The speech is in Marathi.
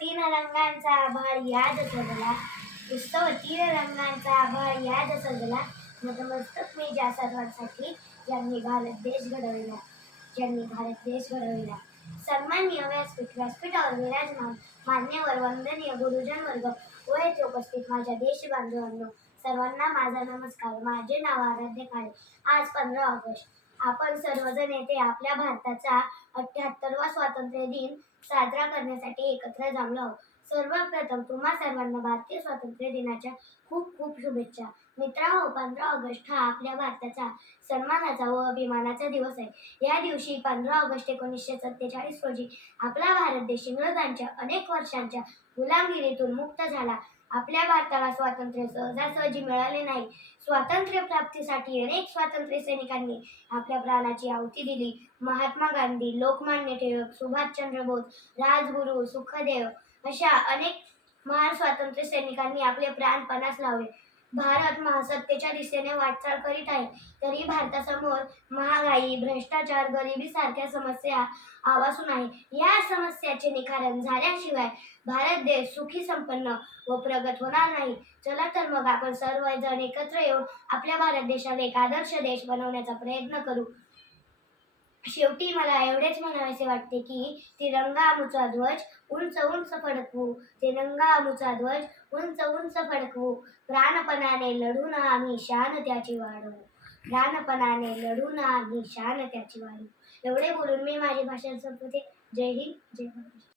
तीन रंगांचा आभाळ याद सजला. उत्सव तीन रंगांचा आभाळ याद सजला. नतमस्तक मी ज्या सर्वांसाठी ज्यांनी भारत देश घडविला ज्यांनी भारत देश घडविला. सन्माननीय व्यासपीठ व्यासपीठावर विराजमान मान्यवर वंदनीय गुरुजन वर्ग व येथे उपस्थित माझ्या देश बांधवांनो सर्वांना माझा नमस्कार. माझे नाव आराध्य काळे. आज पंधरा ऑगस्ट. आपण सर्वजण येथे आपल्या भारताचा अठ्याहत्तरवा स्वातंत्र्य दिन साजरा करण्यासाठी एकत्र जमलो आहोत. सर्वप्रथम तुम्हा सर्वांना भारतीय स्वातंत्र्य दिनाच्या खूप खूप शुभेच्छा. मित्रांनो पंधरा ऑगस्ट हा आपल्या भारताचा सन्मानाचा व अभिमानाचा दिवस आहे. या दिवशी पंधरा ऑगस्ट एकोणीसशे सत्तेचाळीस रोजी आपला भारत देश इंग्रजांच्या अनेक वर्षांच्या गुलामगिरीतून मुक्त झाला. आपल्या भारताला स्वातंत्र्य सहजासहजी मिळाले नाही. स्वातंत्र्य प्राप्तीसाठी अनेक स्वातंत्र्य सैनिकांनी आपल्या प्राणाची आहुती दिली. महात्मा गांधी लोकमान्य टिळक सुभाषचंद्र बोस राजगुरू सुखदेव अशा अनेक महान स्वातंत्र्य सैनिकांनी आपले प्राण पणास लावले. भारत महासत्तेच्या दिशेने वाटचाल करीत आहे. तरी भारतासमोर महागाई भ्रष्टाचार गरिबी सारख्या समस्या आवासून आहे. या समस्याचे निखारण झाल्याशिवाय भारत देश सुखी संपन्न व प्रगत होणार नाही. चला तर मग आपण सर्वजण एकत्र येऊन आपल्या भारत देशाला एक आदर्श देश बनवण्याचा प्रयत्न करू. शेवटी मला एवढेच म्हणावेसे वाटते की तिरंगा आमचा ध्वज उंच उंच फडकवू. तिरंगा आमचा ध्वज उंच उंच फडकवू. प्राणपणाने लढून आम्ही शान त्याची वाढवू. प्राणपणाने लढून आम्ही शान त्याची वाढवू. एवढे बोलून मी माझी भाषण संपवते. जय हिंद जय महाराष्ट्र.